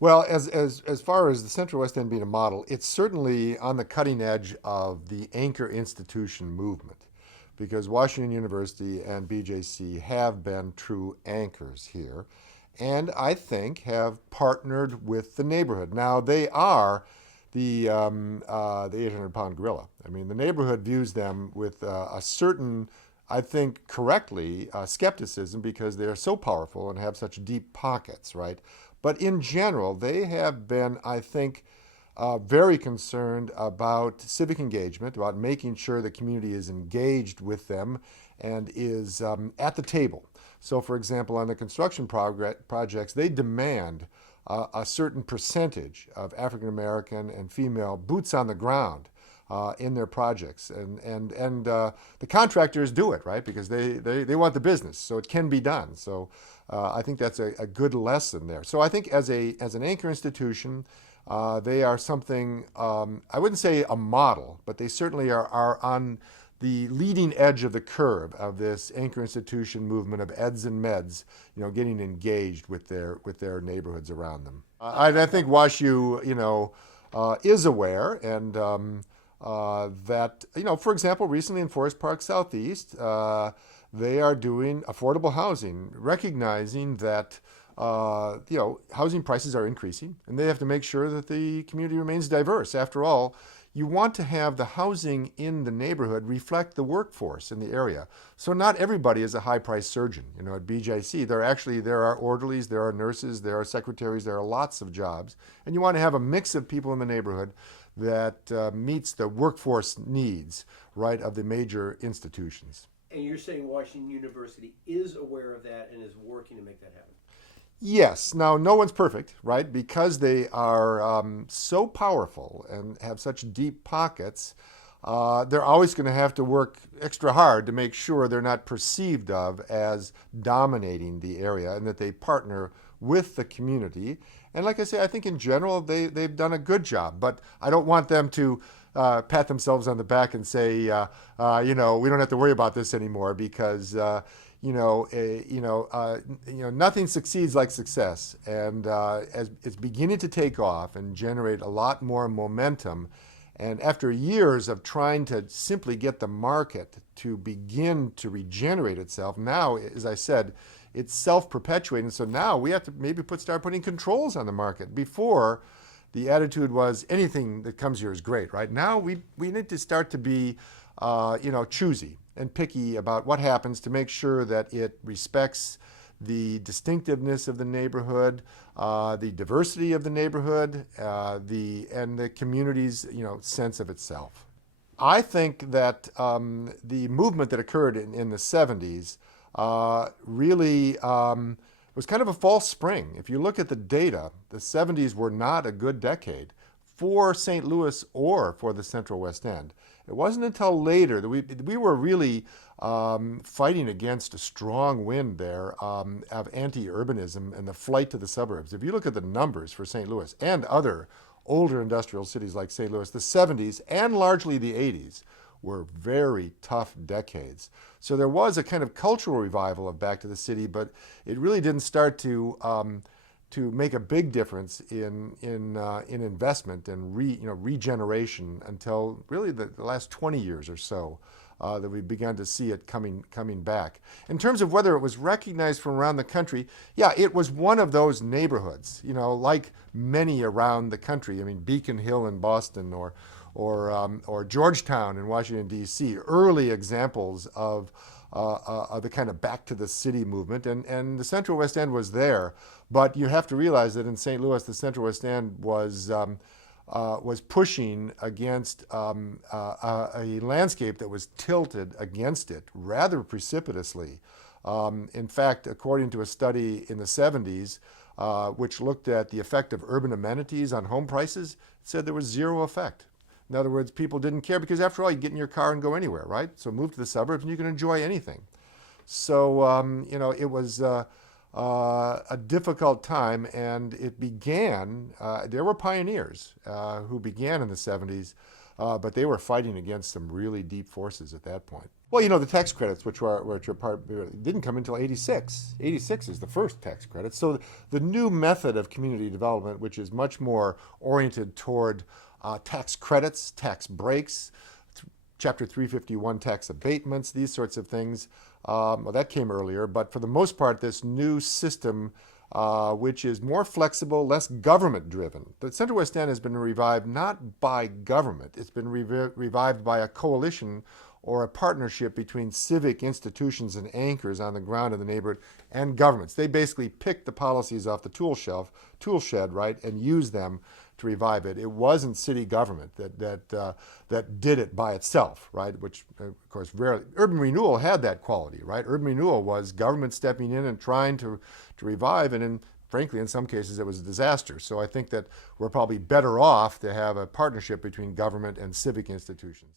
Well, as far as the Central West End being a model, it's certainly on the cutting edge of the anchor institution movement, because Washington University and BJC have been true anchors here, and I think have partnered with the neighborhood. Now they are the 800-pound gorilla. I mean, the neighborhood views them with a certain, I think, correctly, skepticism because they are so powerful and have such deep pockets, right? But in general, they have been, I think, very concerned about civic engagement, about making sure the community is engaged with them and is at the table. So, for example, on the construction projects, they demand a certain percentage of African American and female boots on the ground in their projects, and the contractors do it, right, because they want the business, so it can be done. So I think that's a good lesson there. So I think as an anchor institution, they are something, I wouldn't say a model, but they certainly are on the leading edge of the curve of this anchor institution movement of eds and meds, getting engaged with their neighborhoods around them. I think WashU, is aware, and that, for example, recently in Forest Park Southeast, they are doing affordable housing, recognizing that housing prices are increasing, and they have to make sure that the community remains diverse. After all, you want to have the housing in the neighborhood reflect the workforce in the area. So not everybody is a high-priced surgeon. At BJC, there are orderlies, there are nurses, there are secretaries, there are lots of jobs, and you want to have a mix of people in the neighborhood that meets the workforce needs, right, of the major institutions. And you're saying Washington University is aware of that and is working to make that happen? Yes. Now, no one's perfect, right? Because they are so powerful and have such deep pockets, they're always going to have to work extra hard to make sure they're not perceived of as dominating the area and that they partner with the community. And like I say, I think in general they've done a good job, but I don't want them to pat themselves on the back and say, we don't have to worry about this anymore because nothing succeeds like success, and as it's beginning to take off and generate a lot more momentum, and after years of trying to simply get the market to begin to regenerate itself, now, as I said, it's self-perpetuating. So now we have to maybe start putting controls on the market. Before, the attitude was anything that comes here is great, right? Now we need to start to be, choosy and picky about what happens to make sure that it respects the distinctiveness of the neighborhood, the diversity of the neighborhood, and the community's sense of itself. I think that the movement that occurred in the 70s really was kind of a false spring. If you look at the data, the 70s were not a good decade for St. Louis or for the Central West End. It wasn't until later that we were really fighting against a strong wind there of anti-urbanism and the flight to the suburbs. If you look at the numbers for St. Louis and other older industrial cities like St. Louis, the 70s and largely the 80s were very tough decades. So there was a kind of cultural revival of back to the city, but it really didn't start to make a big difference in investment and regeneration until really the last 20 years or so, that we began to see it coming back. In terms of whether it was recognized from around the country, yeah, it was one of those neighborhoods, like many around the country. I mean, Beacon Hill in Boston or Georgetown in Washington, D.C., early examples of the kind of back to the city movement, and the Central West End was there. But you have to realize that in St. Louis, the Central West End was pushing against a landscape that was tilted against it rather precipitously. In fact, according to a study in the 70s, which looked at the effect of urban amenities on home prices, it said there was zero effect. In other words, people didn't care because, after all, you get in your car and go anywhere, right? So move to the suburbs and you can enjoy anything. So, it was a difficult time, and it began, there were pioneers who began in the 70s but they were fighting against some really deep forces at that point. Well, you know, the tax credits, which are part, didn't come until 86. 86 is the first tax credit. So the new method of community development, which is much more oriented toward tax credits, tax breaks, Chapter 351 tax abatements, these sorts of things. Well, that came earlier, but for the most part, this new system, which is more flexible, less government-driven. The Central West End has been revived not by government. It's been revived by a coalition or a partnership between civic institutions and anchors on the ground in the neighborhood and governments. They basically picked the policies off the tool shed, right, and used them to revive it. It wasn't city government that did it by itself, right? Which, of course, rarely. Urban renewal had that quality, right? Urban renewal was government stepping in and trying to revive, and frankly, in some cases, it was a disaster. So I think that we're probably better off to have a partnership between government and civic institutions.